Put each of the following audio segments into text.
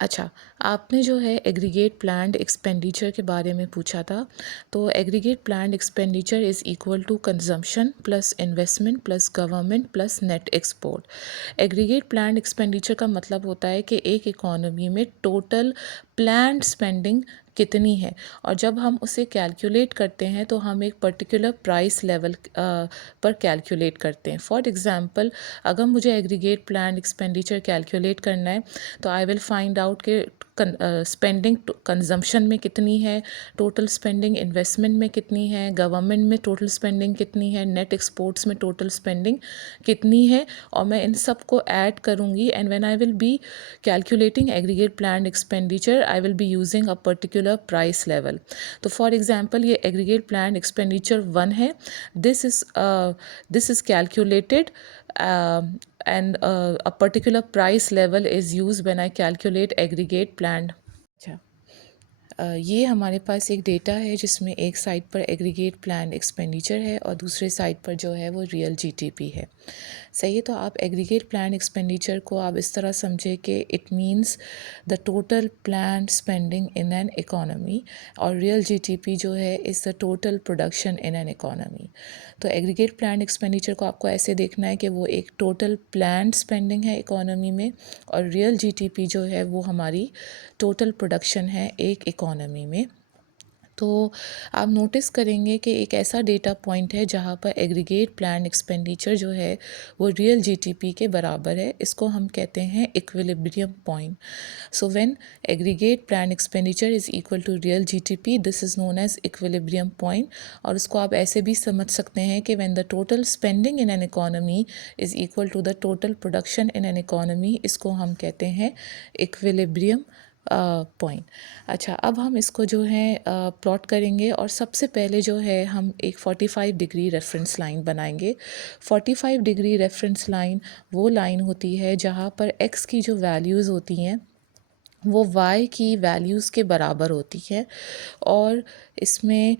अच्छा, आपने जो है एग्रीगेट प्लान्ड एक्सपेंडिचर के बारे में पूछा था। तो aggregate planned expenditure is equal to consumption plus investment plus government plus net export. Aggregate planned expenditure का मतलब होता है कि एक इकोनॉमी में टोटल प्लान्ड स्पेंडिंग कितनी है, और जब हम उसे कैलकुलेट करते हैं तो हम एक पर्टिकुलर प्राइस लेवल पर कैलकुलेट करते हैं। फॉर एग्ज़ाम्पल, अगर मुझे एग्रीगेट प्लान्ड एक्सपेंडिचर कैलकुलेट करना है तो आई विल फाइंड आउट कि स्पेंडिंग कंजम्पशन में कितनी है, टोटल स्पेंडिंग इन्वेस्टमेंट में कितनी है, गवर्नमेंट में टोटल स्पेंडिंग कितनी है, नेट एक्सपोर्ट्स में टोटल स्पेंडिंग कितनी है, और मैं इन सब को ऐड करूँगी। And when I will be calculating aggregate planned expenditure I will be using a particular price level. तो फॉर एग्जांपल ये एग्रीगेट प्लान्ड एक्सपेंडिचर 1 है। This is calculated and a particular price level is used when I calculate aggregate planned। अच्छा, ये हमारे पास एक data है जिसमें एक साइड पर एग्रीगेट प्लान एक्सपेंडिचर है और दूसरे साइड पर जो है वो रियल जीटीपी है। सही है। तो आप एग्रीगेट प्लान एक्सपेंडिचर को आप इस तरह समझे कि it means the total plan spending in an economy, और रियल जीटीपी जो है is the total production in an economy. तो एग्रीगेट प्लान एक्सपेंडिचर को आपको ऐसे देखना है कि वो एक टोटल प्लान स्पेंडिंग है इकोनॉमी में, और रियल जीटीपी जो है वो हमारी टोटल प्रोडक्शन है एक इकोनॉमी में। तो आप नोटिस करेंगे कि एक ऐसा डेटा पॉइंट है जहाँ पर एग्रीगेट प्लान एक्सपेंडिचर जो है वो रियल जीटीपी के बराबर है। इसको हम कहते हैं equilibrium point. So when aggregate plan expenditure is equal to real GDP, this is known as equilibrium point. और उसको आप ऐसे भी समझ सकते हैं कि when the total spending in an economy is equal to the total production in an economy, इसको हम कहते हैं इक्विलिब्रियम पॉइंट। अच्छा, अब हम इसको जो है प्लॉट करेंगे, और सबसे पहले जो है हम एक 45 डिग्री रेफरेंस लाइन बनाएंगे। 45 डिग्री रेफरेंस लाइन वो लाइन होती है जहाँ पर x की जो वैल्यूज़ होती हैं वो y की वैल्यूज़ के बराबर होती है। और इसमें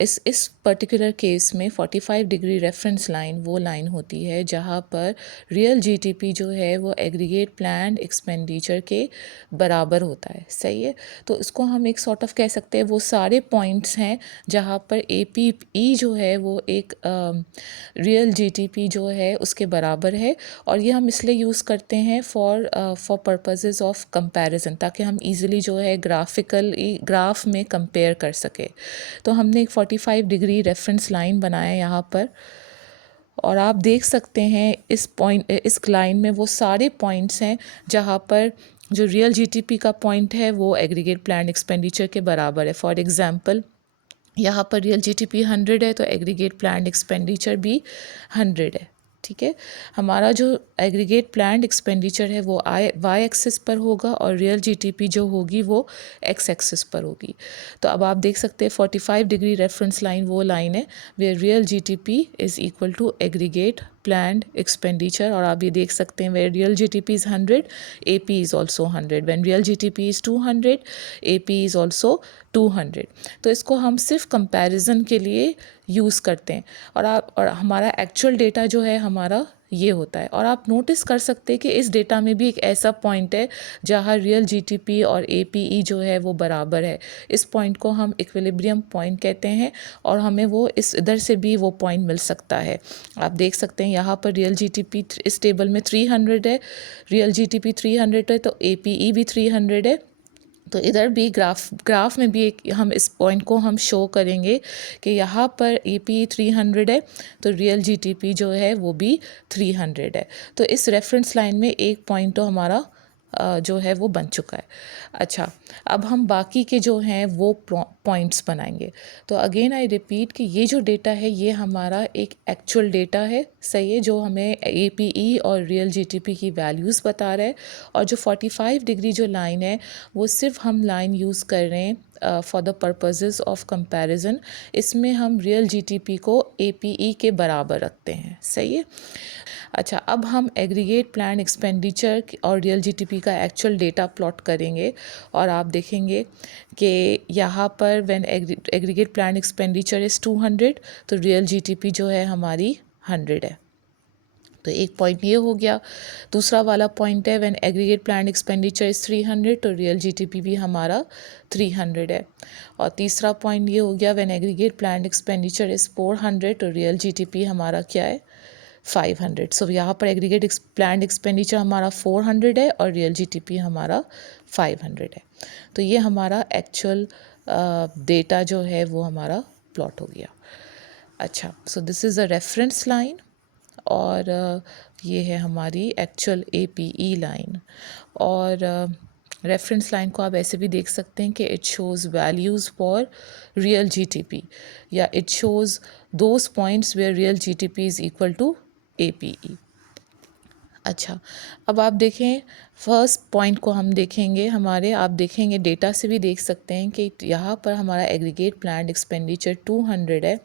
इस पर्टिकुलर केस में 45 डिग्री रेफरेंस लाइन वो लाइन होती है जहाँ पर रियल जीटीपी जो है वो एग्रीगेट प्लान्ड एक्सपेंडिचर के बराबर होता है। सही है। तो इसको हम एक सॉर्ट ऑफ कह सकते हैं वो सारे पॉइंट्स हैं जहाँ पर एपीई जो है वो एक रियल जीटीपी जो है उसके बराबर है। और ये हम इसलिए यूज़ करते हैं फॉर पर्पसेस ऑफ कंपैरिजन, ताकि हम इजीली जो है ग्राफिकली ग्राफ में कंपेयर कर सके। तो हमने एक 45 डिग्री रेफरेंस लाइन बनाया यहाँ पर, और आप देख सकते हैं इस लाइन में वो सारे पॉइंट्स हैं जहाँ पर जो रियल जीटीपी का पॉइंट है वो एग्रीगेट प्लान्ड एक्सपेंडिचर के बराबर है। फॉर एग्जांपल, यहाँ पर रियल जीटीपी 100 है तो एग्रीगेट प्लान्ड एक्सपेंडिचर भी 100 है। ठीक है। हमारा जो एग्रीगेट प्लान्ड एक्सपेंडिचर है वो वाई एक्सिस पर होगा, और रियल जीटीपी जो होगी वो एक्स एक्सिस पर होगी। तो अब आप देख सकते हैं 45 डिग्री रेफरेंस लाइन वो लाइन है where real GDP is equal to aggregate planned expenditure. और आप ये देख सकते हैं where real GDP is 100, AP is also 100। When real GDP is 200, AP is also 200। तो इसको हम सिर्फ कंपैरिजन के लिए यूज़ करते हैं, और हमारा एक्चुअल डेटा जो है हमारा ये होता है। और आप नोटिस कर सकते हैं कि इस डेटा में भी एक ऐसा पॉइंट है जहाँ रियल जीटीपी और एपीई जो है वो बराबर है। इस पॉइंट को हम इक्विलिब्रियम पॉइंट कहते हैं, और हमें वो इस इधर से भी वो पॉइंट मिल सकता है। आप देख सकते हैं यहाँ पर रियल जीटीपी इस टेबल में 300 है, रियल जीटीपी 300 है तो एपीई भी 300 है। तो इधर भी ग्राफ में भी एक हम इस पॉइंट को हम शो करेंगे कि यहाँ पर एपी 300 है तो रियल जीटीपी जो है वो भी 300 है। तो इस रेफरेंस लाइन में एक पॉइंट तो हमारा जो है वो बन चुका है। अच्छा, अब हम बाकी के जो हैं वो पॉइंट्स बनाएंगे। तो अगेन आई रिपीट कि ये जो डेटा है ये हमारा एक एक्चुअल डेटा है। सही है, जो हमें एपीई और रियल जीटीपी की वैल्यूज़ बता रहा है। और जो 45 डिग्री जो लाइन है वो सिर्फ हम लाइन यूज़ कर रहे हैं for the purposes of comparison. इसमें हम रियल जीटीपी को एपीई के बराबर रखते हैं। सही है। अच्छा, अब हम एग्रीगेट प्लान एक्सपेंडिचर और रियल जीटीपी का एक्चुअल डेटा प्लॉट करेंगे, और आप देखेंगे कि यहाँ पर when aggregate plan expenditure is 200 तो रियल जीटीपी जो है हमारी 100 है। तो एक पॉइंट ये हो गया। दूसरा वाला पॉइंट है when aggregate planned expenditure is 300, तो रियल जीटीपी भी हमारा 300 है। और तीसरा पॉइंट ये हो गया when aggregate planned expenditure is 400, तो रियल जीटीपी हमारा क्या है 500। सो यहाँ पर एग्रीगेट प्लान्ड एक्सपेंडिचर हमारा 400 है और रियल जीटीपी हमारा 500 है। तो ये हमारा एक्चुअल डेटा जो है वो हमारा प्लॉट हो गया। अच्छा, so this is a reference line और ये है हमारी एक्चुअल एपीई लाइन। और रेफरेंस लाइन को आप ऐसे भी देख सकते हैं कि it shows values for real GDP, या it shows those points where real GDP is equal to APE. अच्छा, अब आप देखें फर्स्ट पॉइंट को हम देखेंगे हमारे, आप देखेंगे डेटा से भी देख सकते हैं कि यहाँ पर हमारा एग्रीगेट प्लान्ड एक्सपेंडिचर 200 है,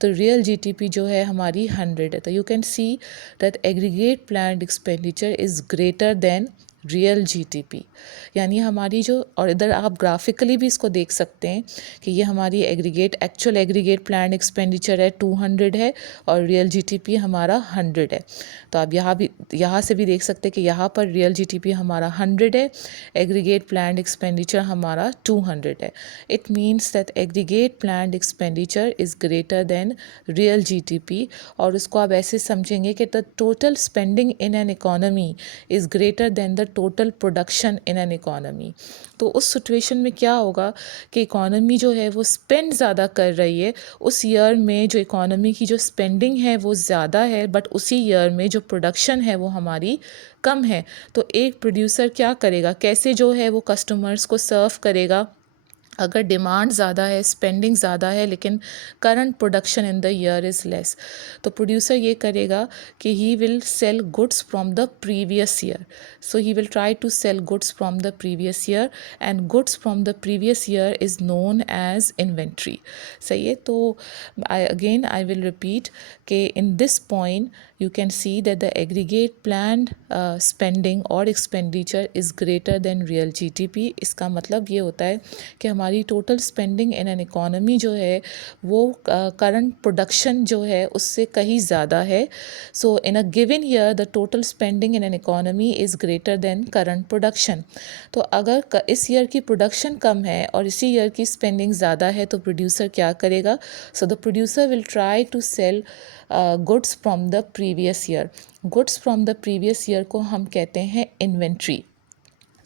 तो रियल जीटीपी जो है हमारी 100 है। तो you can see that aggregate planned expenditure is greater then real GTP, यानी हमारी जो, और इधर आप ग्राफिकली भी इसको देख सकते हैं कि ये हमारी एक्चुअल एग्रीगेट प्लान्ड एक्सपेंडिचर है 200 है और रियल जीटीपी हमारा 100 है। तो आप यहाँ से भी देख सकते हैं कि यहाँ पर रियल जीटीपी हमारा 100 है, एग्रीगेट प्लान्ड एक्सपेंडिचर हमारा 200 है। It means that aggregate planned expenditure is greater then real GTP. और उसको आप ऐसे समझेंगे कि the total spending in an economy is greater then the total production in an economy. तो उस सिचुएशन में क्या होगा कि इकोनॉमी जो है वो स्पेंड ज़्यादा कर रही है, उस ईयर में जो इकोनॉमी की जो स्पेंडिंग है वो ज़्यादा है, बट उसी ईयर में जो प्रोडक्शन है वो हमारी कम है। तो एक प्रोड्यूसर क्या करेगा, कैसे जो है वो कस्टमर्स को सर्व करेगा, अगर डिमांड ज़्यादा है, स्पेंडिंग ज़्यादा है, लेकिन current production in the year is less, तो प्रोड्यूसर ये करेगा कि he will sell goods from the previous year. So he will try to sell goods from the previous year, and goods from the previous year is known as inventory. सही है। तो I will repeat कि in this point you can see that the aggregate planned spending और expenditure is greater than real GDP। इसका मतलब ये होता है कि हमारी total spending in an economy जो है वो current production जो है उससे कहीं ज़्यादा है। So in a given year the total spending in an economy is greater than current production। तो अगर इस ईयर की प्रोडक्शन कम है और इसी ईयर की स्पेंडिंग ज़्यादा है तो प्रोड्यूसर क्या करेगा, so the producer will try to sell goods from the previous year. Goods from the previous year को हम कहते हैं इन्वेंट्री।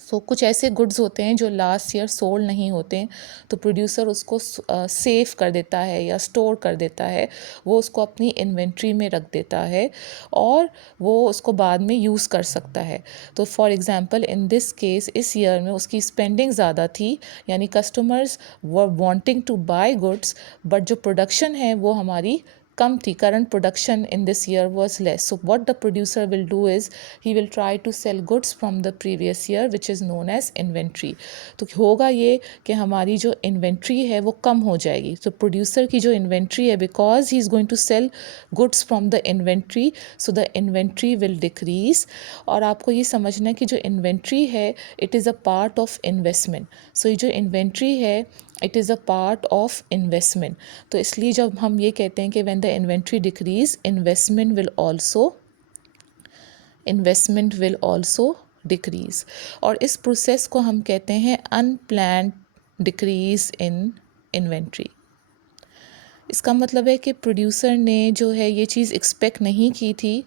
सो कुछ ऐसे गुड्स होते हैं जो लास्ट ईयर सोल्ड नहीं होते हैं, तो प्रोड्यूसर उसको सेव कर देता है या स्टोर कर देता है, वो उसको अपनी इन्वेंट्री में रख देता है और वो उसको बाद में यूज़ कर सकता है। तो for example in this case इस ईयर में उसकी स्पेंडिंग ज़्यादा थी, यानी customers were wanting to buy goods, but जो प्रोडक्शन है वो हमारी कम थी, current production in this year was less. So what the producer will do is he will try to sell goods from the previous year which is known as inventory। तो होगा ये कि हमारी जो इन्वेंट्री है वो कम हो जाएगी। तो प्रोड्यूसर की जो इन्वेंट्री है, because he is going to sell goods from the inventory, so the inventory will decrease. और आपको ये समझना है कि जो इन्वेंट्री है it is a part of investment. So ये जो इन्वेंट्री है it is a part of investment. तो इसलिए जब हम ये कहते हैं कि when the inventory decrease investment will also decrease. और इस प्रोसेस को हम कहते हैं अनप्लान्ड डिक्रीज इन इन्वेंट्री। इसका मतलब है कि प्रोड्यूसर ने जो है ये चीज़ एक्सपेक्ट नहीं की थी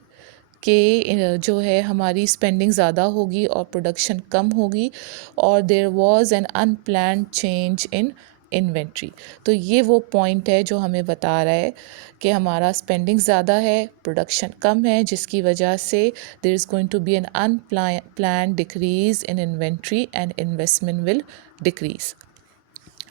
कि जो है हमारी स्पेंडिंग ज़्यादा होगी और प्रोडक्शन कम होगी, और there was an unplanned change in inventory. तो ये वो पॉइंट है जो हमें बता रहा है कि हमारा स्पेंडिंग ज़्यादा है, प्रोडक्शन कम है, जिसकी वजह से there is going to be an unplanned decrease in inventory and investment will decrease.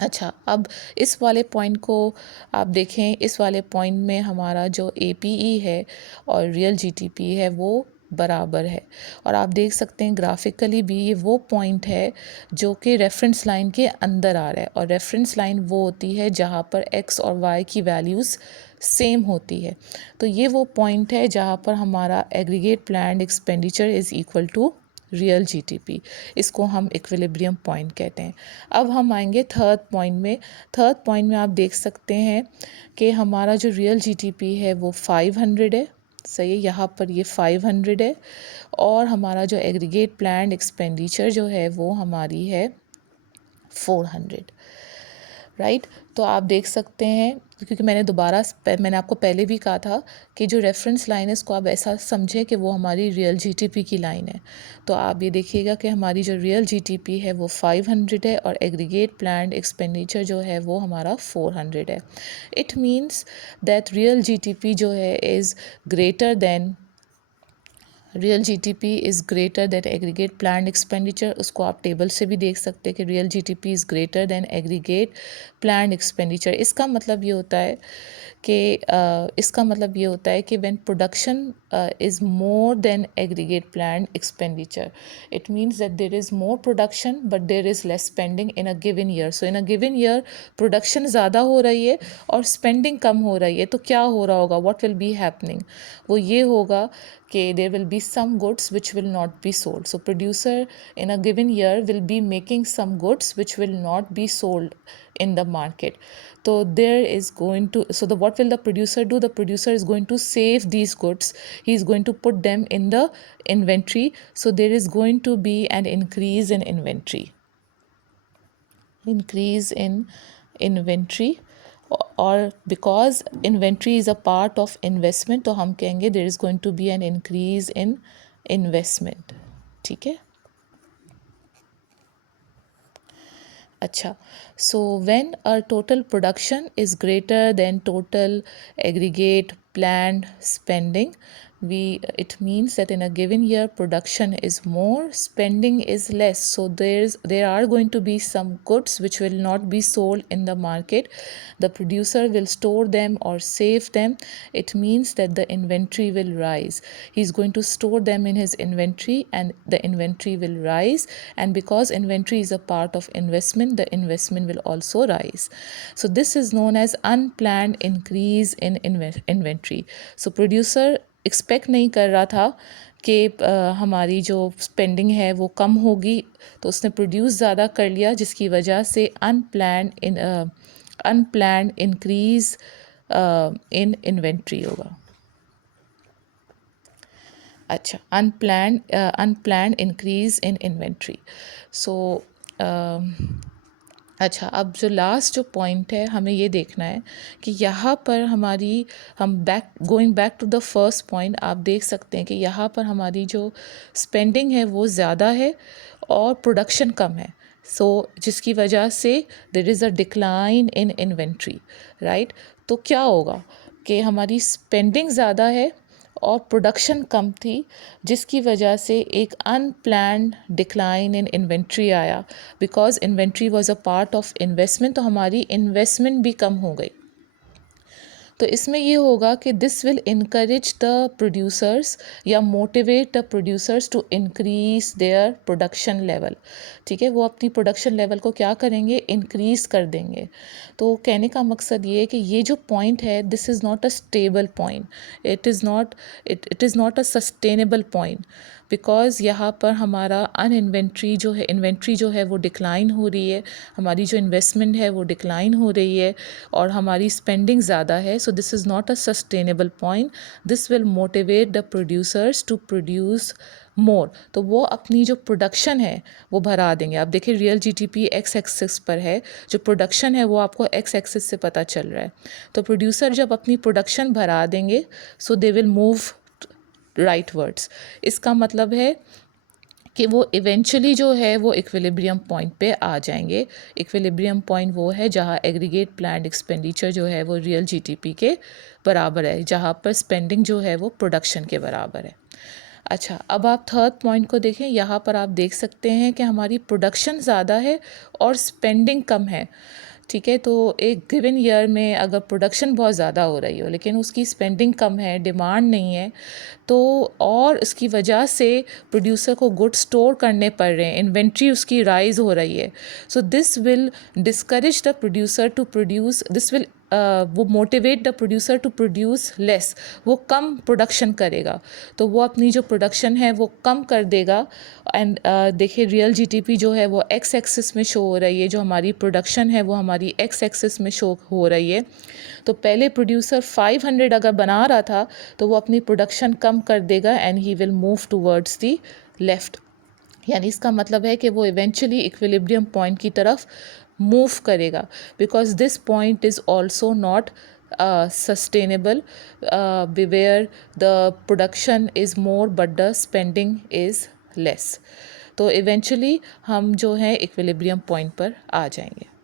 अच्छा, अब इस वाले पॉइंट को आप देखें, इस वाले पॉइंट में हमारा जो एपीई है और रियल जीटीपी है वो बराबर है। और आप देख सकते हैं ग्राफिकली भी ये वो पॉइंट है जो कि रेफरेंस लाइन के अंदर आ रहा है, और रेफरेंस लाइन वो होती है जहाँ पर एक्स और वाई की वैल्यूज़ सेम होती है। तो ये वो पॉइंट है जहाँ पर हमारा aggregate planned expenditure is equal to real GDP. इसको हम इक्विलिब्रियम पॉइंट कहते हैं। अब हम आएंगे थर्ड पॉइंट में। थर्ड पॉइंट में आप देख सकते हैं कि हमारा जो रियल जीटीपी है वो 500 है, सही है, यहाँ पर ये 500 है और हमारा जो एग्रीगेट प्लान्ड एक्सपेंडिचर जो है वो हमारी है 400, राइट। तो आप देख सकते हैं, क्योंकि मैंने आपको पहले भी कहा था कि जो रेफरेंस लाइन है इसको आप ऐसा समझें कि वो हमारी रियल जीटीपी की लाइन है। तो आप ये देखिएगा कि हमारी जो रियल जीटीपी है वो 500 है और एग्रीगेट प्लान्ड एक्सपेंडिचर जो है वो हमारा 400 है। It means that real GDP जो है is greater then real GDP is greater than aggregate planned expenditure. उसको आप टेबल से भी देख सकते हैं कि real GDP is greater than aggregate planned expenditure. इसका मतलब ये होता है कि when production is more then aggregate planned expenditure, it means that there is more production but there is less spending in a given year. So in a given year production ज़्यादा हो रही है और स्पेंडिंग कम हो रही है, तो क्या हो रहा होगा, व्हाट विल बी हैपनिंग, वो ये होगा कि there will be some goods which will not be sold. So producer in a given year will be making some goods which will not be sold in the market. So what will the producer do? The producer is going to save these goods. He is going to put them in the inventory. So there is going to be an increase in inventory. और because inventory is a part of investment, तो हम कहेंगे there is going to be an increase in investment. ठीक है, अच्छा। So when a total production is greater then total aggregate planned spending, it means that in a given year production is more, spending is less. So there are going to be some goods which will not be sold in the market. The producer will store them or save them. It means that the inventory will rise. He's going to store them in his inventory and the inventory will rise, and because inventory is a part of investment, the investment will also rise. So this is known as unplanned increase in inventory. So producer expect नहीं कर रहा था कि हमारी जो spending है वो कम होगी, तो उसने प्रोड्यूस ज़्यादा कर लिया, जिसकी वजह से अनप्लैन्ड इंक्रीज इन इन्वेंट्री होगा। अच्छा, अनप्लैन्ड इंक्रीज इन इन्वेंट्री। सो अच्छा, अब जो पॉइंट है हमें ये देखना है कि यहाँ पर going back to the first point, आप देख सकते हैं कि यहाँ पर हमारी जो स्पेंडिंग है वो ज़्यादा है और प्रोडक्शन कम है। जिसकी वजह से there is a decline in inventory, right. तो क्या होगा कि हमारी स्पेंडिंग ज़्यादा है और प्रोडक्शन कम थी, जिसकी वजह से एक अनप्लैन्ड डिक्लाइन इन इन्वेंट्री आया। Because inventory was a part of investment, तो हमारी इन्वेस्टमेंट भी कम हो गई। तो इसमें ये होगा कि this will encourage the producers या motivate the producers to increase their production level. ठीक है, वो अपनी प्रोडक्शन लेवल को क्या करेंगे, इंक्रीज कर देंगे। तो कहने का मकसद ये है कि ये जो पॉइंट है, this is not a stable point, it is not a sustainable point, because यहाँ पर हमारा इन्वेंट्री जो है वो डिक्लाइन हो रही है, हमारी जो इन्वेस्टमेंट है वो डिक्लाइन हो रही है और हमारी स्पेंडिंग ज़्यादा है। So this is not a sustainable point. This will motivate the producers to produce more. तो वो अपनी जो प्रोडक्शन है वो बढ़ा देंगे। आप देखिए, रियल जीटीपी एक्स एक्सिस पर है, जो प्रोडक्शन है वो आपको एक्स एक्सिस से पता चल रहा है। तो प्रोड्यूसर जब अपनी प्रोडक्शन बढ़ा देंगे, सो दे विल मूव राइटवर्ड्स। इसका मतलब है कि वो इवेंचुअली जो है वो इक्विलिब्रियम पॉइंट पे आ जाएंगे। इक्विलिब्रियम पॉइंट वो है जहाँ एग्रीगेट प्लान्ड एक्सपेंडिचर जो है वो रियल जीटीपी के बराबर है, जहाँ पर स्पेंडिंग जो है वो प्रोडक्शन के बराबर है। अच्छा, अब आप थर्ड पॉइंट को देखें। यहाँ पर आप देख सकते हैं कि हमारी प्रोडक्शन ज़्यादा है और स्पेंडिंग कम है। ठीक है, तो एक गिवन ईयर में अगर प्रोडक्शन बहुत ज़्यादा हो रही हो लेकिन उसकी स्पेंडिंग कम है, डिमांड नहीं है, तो और इसकी वजह से प्रोड्यूसर को गुड स्टोर करने पड़ रहे हैं, इन्वेंट्री उसकी राइज हो रही है। So this will discourage the producer to produce, this will वो motivate the producer to produce less, वो कम प्रोडक्शन करेगा, तो वो अपनी जो प्रोडक्शन है वो कम कर देगा। एंड देखिए रियल जीडीपी जो है वो एक्स एक्सिस में शो हो रही है, जो हमारी प्रोडक्शन है वो हमारी एक्स एक्सिस में शो हो रही है। तो पहले प्रोड्यूसर 500 अगर बना रहा था तो वो अपनी प्रोडक्शन कम कर देगा and he will move towards the left, यानी इसका मतलब है कि वो इवेंचुअली इक्विलिब्रियम पॉइंट की तरफ मूव करेगा, because this point is also not sustainable where the production is more but the spending is less. तो इवेंचुअली हम जो है इक्विलिब्रियम पॉइंट पर आ जाएंगे।